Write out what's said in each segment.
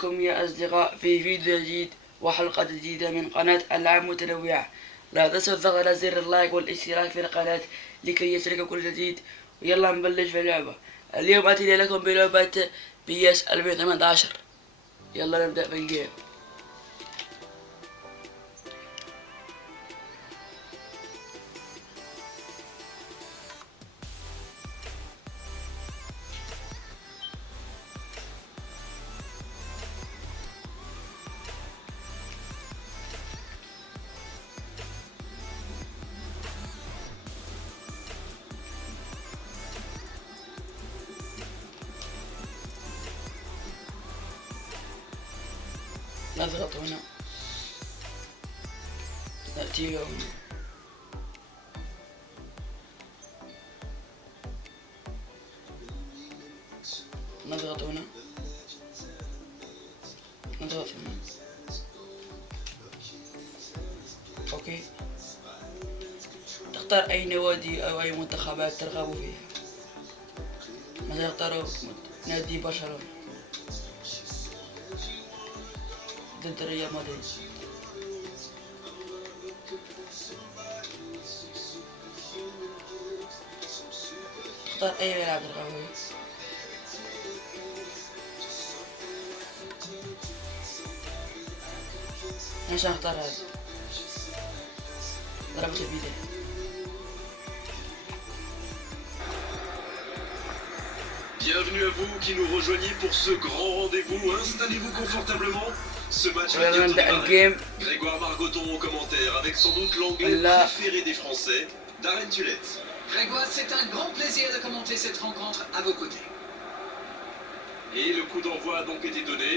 بكم يا أصدقاء في فيديو جديد وحلقة جديدة من قناة ألعاب متنوعة. لا تنسوا الضغط على زر اللايك والاشتراك في القناة لكي يصلكم كل جديد. ويلا نبلش في اللعبة. اليوم أتي لكم بلعبة PS 2018. يلا نبدأ في الجيم. نضغط هنا، نأتي هنا، نضغط هنا، نضغط هنا. اوكي، تختار اي نوادي او اي منتخبات ترغب فيها. مثلا اختاروا نادي برشلونة ضد ريال مدريد. اختار اي ملعب ترغب فيه. عشان اختار هذا، ضربت الفيديو. Bienvenue à vous qui nous rejoignez pour ce grand rendez-vous. Installez-vous confortablement. Ce match va bientôt démarrer. Grégoire Margoton au commentaire avec sans doute l'anglais préféré des Français, Darren Tulette. Grégoire, c'est un grand plaisir de commenter cette rencontre à vos côtés. Et le coup d'envoi a donc été donné.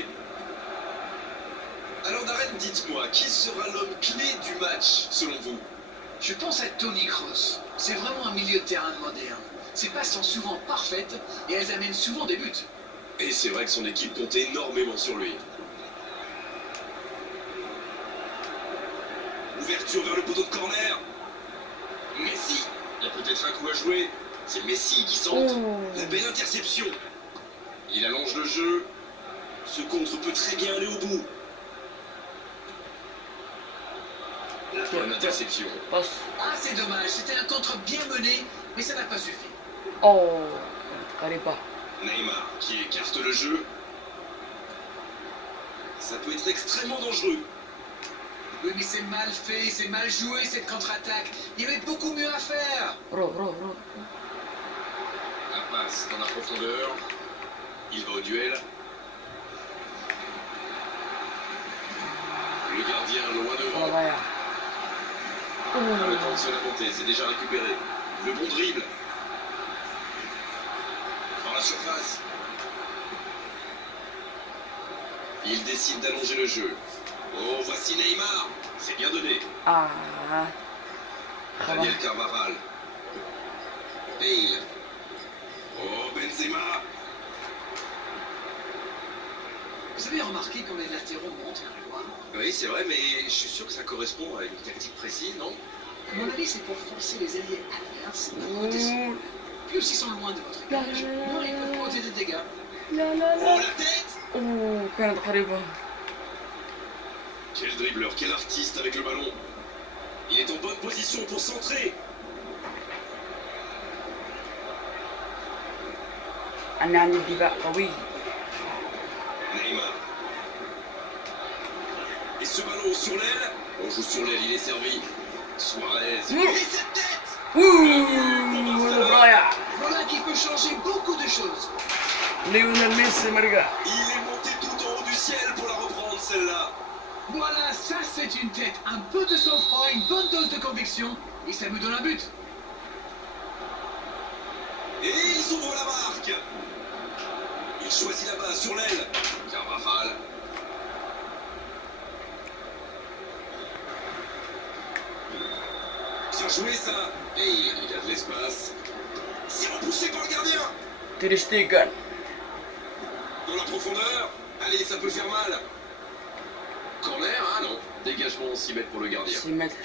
Alors Darren, dites-moi, qui sera l'homme clé du match selon vous? Je pense à Tony Kroos. C'est vraiment un milieu de terrain moderne. Ses passes sont souvent parfaites et elles amènent souvent des buts. Et c'est vrai que son équipe compte énormément sur lui. Ouverture vers le poteau de corner. Messi, il y a peut-être un coup à jouer. C'est Messi qui centre. La belle interception. Il allonge le jeu. Ce contre peut très bien aller au bout. La bonne interception. Ah, c'est dommage. C'était un contre bien mené, mais ça n'a pas suffi. Oh, allez pas. Neymar qui écarte le jeu. Ça peut être extrêmement dangereux. Oui, mais c'est mal fait, c'est mal joué cette contre-attaque. Il y avait beaucoup mieux à faire. La passe dans la profondeur. Il va au duel. Le gardien loin devant. Le temps de se la monter, c'est déjà récupéré. Le bon dribble. Dans la surface. Il décide d'allonger le jeu. Oh, voici Neymar. C'est bien donné. Daniel Carvajal. Bale. Oh, Benzema. Vous avez remarqué comme les latéraux montent, Grégoire? Oui, c'est vrai, mais je suis sûr que ça correspond à une tactique précise, non? À mon avis, c'est pour forcer les alliés adverses à compter sur eux. Plus ils sont loin de votre cage, moins ils peuvent causer des dégâts. Oh, la tête! كانت قريبة. Quel dribbleur, quel artiste avec le ballon. Il est en bonne position pour centrer. أنا عندي دفاع قوي. Neymar. Et ce ballon sur l'aile. On joue sur l'aile, il est servi. Suarez. Et cette tête! Voilà qui peut changer beaucoup de choses. ليونيل ميسي مرقع. Il est monté tout en haut du ciel pour la reprendre celle-là. Voilà, ça c'est une tête. Un peu de sang-froid, une bonne dose de conviction, et ça me donne un but. Et ils ouvrent la marque. Il choisit la base sur l'aile. Carvajal. Bien joué ça. Et il a de l'espace. C'est repoussé par le gardien. تير شتيغن. Dans la profondeur. Allez, ça peut faire mal. Corner, ah non. Dégagement 6 mètres pour le gardien. 6 mètres.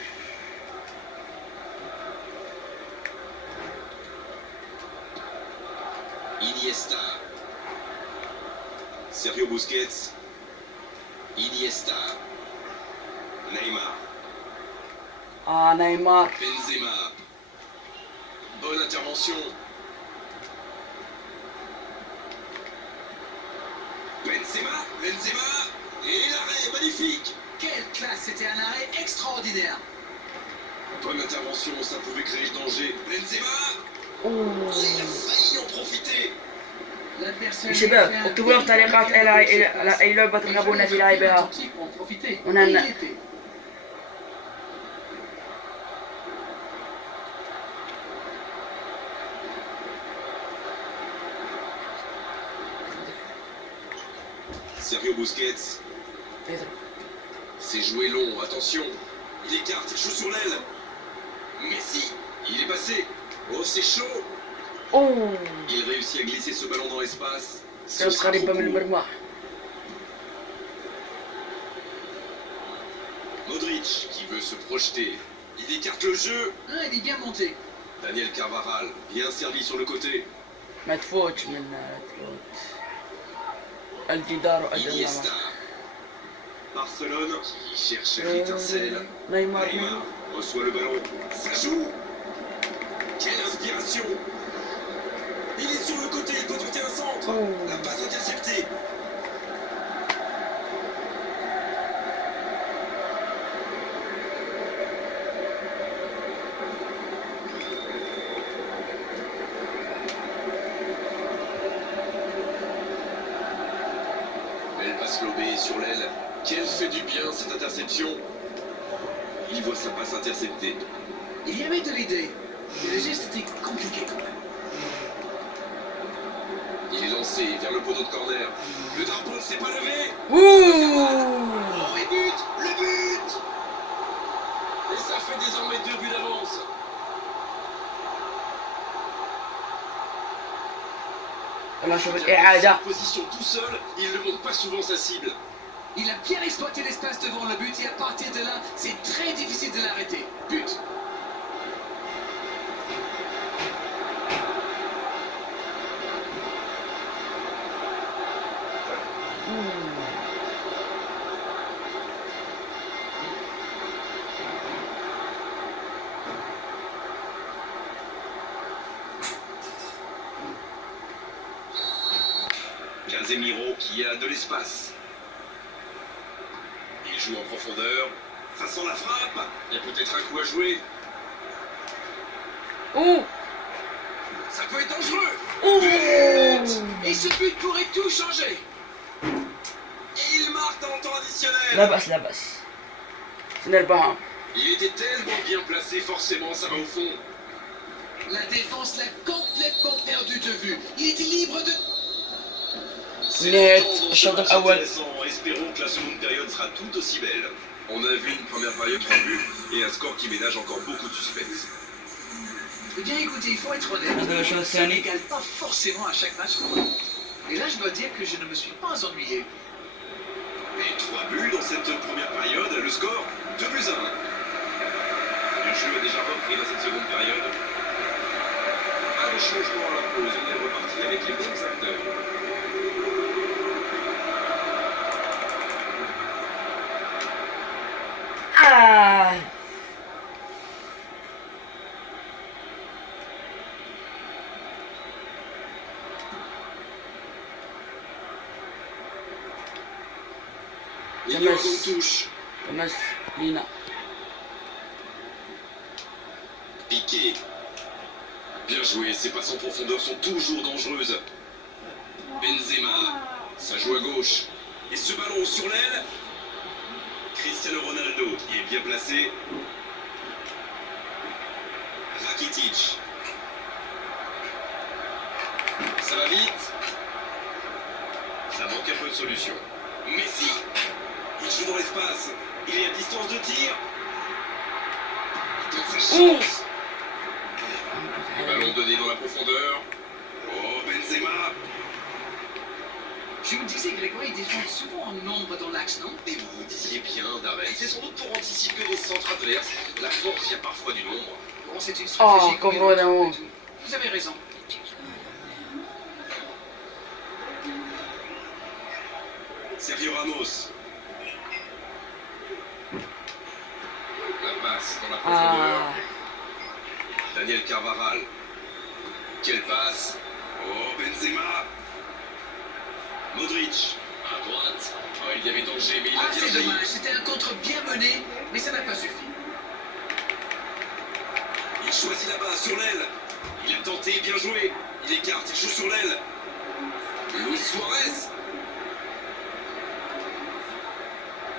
Iniesta. Sergio Busquets. Iniesta. Neymar. Ah, Neymar. Benzema. Bonne intervention. Benzema. Et l'arrêt, magnifique. Quelle classe, c'était un arrêt extraordinaire. Bonne intervention, ça pouvait créer le danger. Benzema. Oh. Il a failli en profiter. L'adversaire شباب اكتبوا لنا في التعليقات اي لعبة ترغبون في لعبها. ونحن Sergio Busquets. C'est joué long, attention. Il écarte, il joue sur l'aile. Messi, il est passé. Oh, c'est chaud. اوه Il réussit à glisser ce ballon dans l'espace. Ce كانت sera قريبة trop من court. المرمى. Modric qui veut se projeter. Il écarte le jeu. Ah, il est bien monté. Daniel Carvajal, bien servi sur le côté. ما تفوتش من الجدار وأجل Iniesta. Barcelone qui cherche l'étincelle. نيمار. Neymar reçoit le ballon. Ça joue. Quelle inspiration. Il est sur le côté, il peut tenter un centre. Oh. La passe interceptée. Belle passe lobée sur l'aile. Quelle fait du bien cette interception. Il voit sa passe interceptée. Il y avait de l'idée. Mais le geste était compliqué quand même. Il est lancé vers le poteau de corner. Le drapeau ne s'est pas levé. اوه Oh, et but. Le but. Et ça fait désormais 2 buts d'avance. يلا نشوف Cette الإعادة. position tout seul, il ne montre pas souvent sa cible. Il a bien exploité l'espace devant le but et à partir de là, c'est très difficile de l'arrêter. But. Casemiro qui a de l'espace. Il joue en profondeur. Ça sent la frappe. Il y a peut-être un coup à jouer. اوه Ça peut être dangereux. اوه Et ce but pourrait tout changer. Et il marque dans le temps additionnel. لا بأس لا بأس. سنربحهم. Il était tellement bien placé, forcément ça va au fond. La défense l'a complètement perdu de vue. Il était libre de... C'est Net, le temps dont ce champion match awal. intéressant. Espérons que la seconde période sera tout aussi belle. On a vu une première période 3 buts et un score qui ménage encore beaucoup de suspense. Eh bien écoutez, il faut être honnête. هذا الشوط Ça الثاني. n'égale pas forcément à chaque match. Et là, je dois dire que je ne me suis pas ennuyé. Et 3 buts dans cette première période, le score 2 buts à 1. Le jeu a déjà repris dans cette seconde période. Pas de changement à la pause, on est reparti avec les mêmes acteurs. آه. Il y aura une touche. تمس لينا. Piqué. Bien joué, ces passes en profondeur sont toujours dangereuses. Benzema, ça joue à gauche. Et ce ballon sur l'aile. Cristiano Ronaldo qui est bien placé. Rakitic. Ça va vite. Ça manque un peu de solution. Messi. Il joue dans l'espace. Il est à distance de tir. Il tente sa chance. Le ballon donné dans la profondeur. Oh, Benzema. Je me disais, Grégory, il défend souvent en nombre dans l'axe, non? Et vous disiez bien, Darren, c'est sans doute pour anticiper les centres adverses. La force vient parfois du nombre. Bon, c'est une stratégie. comme oui, vraiment. Vous avez raison. Sergio Ramos. passe dans la profondeur. Ah. Daniel Carvajal. Quelle passe. Oh, Benzema. Modric. À droite. Oh, il y avait danger, mais il a Ah, bien c'est failli. dommage, c'était un contre bien mené, mais ça n'a pas suffi. Il choisit là-bas, sur l'aile. Il a tenté, bien joué. Il écarte, il joue sur l'aile. Luis Suarez.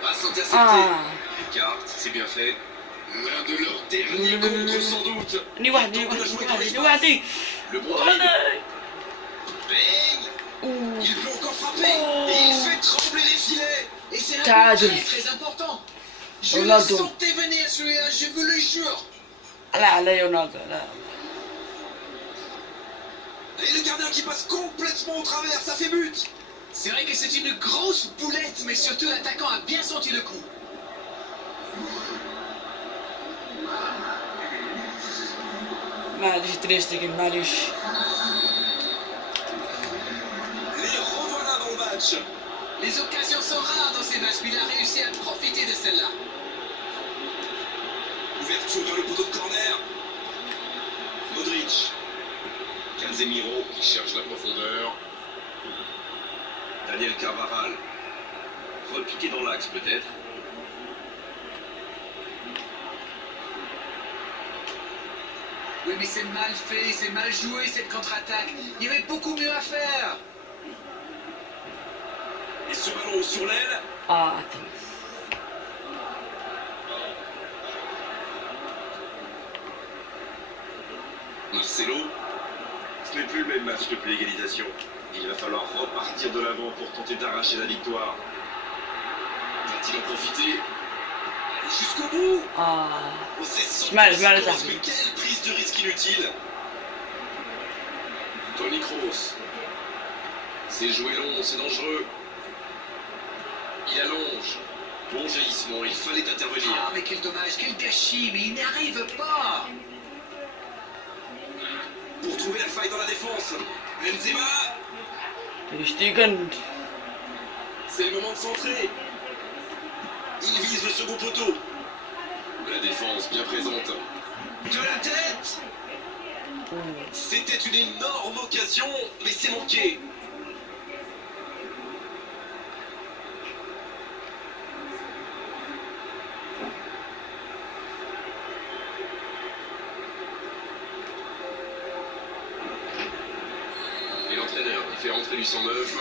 Passe interceptée. Ah. Il écarte, c'est bien fait. L'un de leurs derniers contre, sans doute. ني واحد ني واحد ني واحد Le bon dribble. Bang. Il peut encore frapper. Et il fait trembler les filets. Et c'est un تعادل. but très important. Je le Ronaldo. sentais venir celui-là, je vous le jure. لا على رونالدو لا Et le gardien qui passe complètement au travers, ça fait but. C'est vrai que c'est une grosse boulette, mais surtout l'attaquant a bien senti le coup. معليش تريشتيغن معليش Les revoilà dans le match. Les occasions sont rares dans ces matchs, mais il a réussi à profiter de celle-là. Ouverture vers le poteau de corner. Modric. Casemiro qui cherche la profondeur. Daniel Carvajal. Repiqué dans l'axe peut-être. Oui, mais c'est mal fait, c'est mal joué cette contre-attaque. Il y avait beaucoup mieux à faire. Et ce ballon sur l'aile. اه Marcelo. Ce n'est plus le même match depuis l'égalisation. Il va falloir repartir de l'avant pour tenter d'arracher la victoire. Va-t-il en profiter? Aller jusqu'au bout. اه Oh, c'est sans Je m'arrête là. conséquence, mais quelle prise de risque inutile. Toni Kroos. C'est joué long, c'est dangereux. Il allonge. Bon jaillissement, il fallait intervenir. Ah, mais quel dommage, quel gâchis, mais il n'y arrive pas. Pour trouver la faille dans la défense. Benzema. تريشتيغن C'est le moment de centrer. Il vise le second poteau. La défense bien présente. De la tête. C'était une énorme occasion, mais c'est manqué. Et l'entraîneur qui fait rentrer du 109.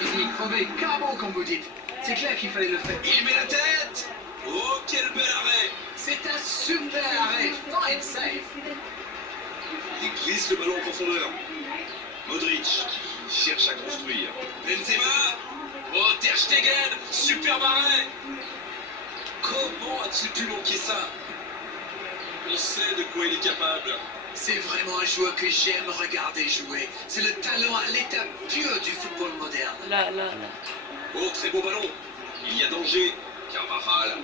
C'est fini, crevé, carbo comme vous dites. C'est clair qu'il fallait le faire. Il met la tête. Oh, quel bel arrêt. C'est un super arrêt, fine save. Il glisse le ballon en profondeur. Modric qui cherche à construire. Benzema. Oh, Ter Stegen. Super arrêt. Comment a-t-il pu manquer ça? On sait de quoi il est capable. C'est vraiment un joueur que j'aime regarder jouer. C'est le talent à l'état pur du football moderne. لا لا لا Oh, très beau ballon. Il y a danger. Carvajal.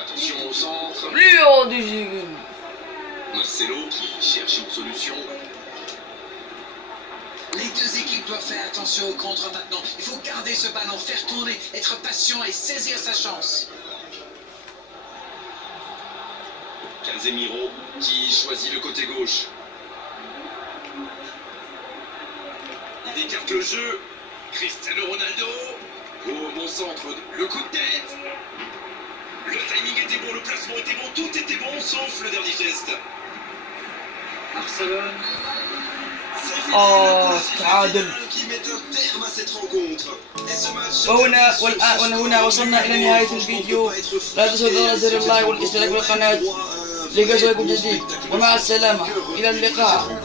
Attention au centre. ليو تريشتيغن Marcelo qui cherche une solution. Les deux équipes doivent faire attention au contre maintenant. Il faut garder ce ballon, faire tourner, être patient et saisir sa chance. Casemiro qui choisit le côté gauche. Il écarte le jeu. Cristiano Ronaldo. Oh, bon centre. Le coup de tête. Le timing était bon, le placement était bon, tout était bon, sauf le dernier geste. Barcelone. C'est fini, Oh, le sifflet تعادل. final qui met un terme à cette rencontre. Et ce match وهنا وصلنا إلى نهاية الفيديو. لا تنسوا ضغط زر اللايك والاشتراك بالقناة لكي يصلكم جديد، ومع السلامة إلى اللقاء.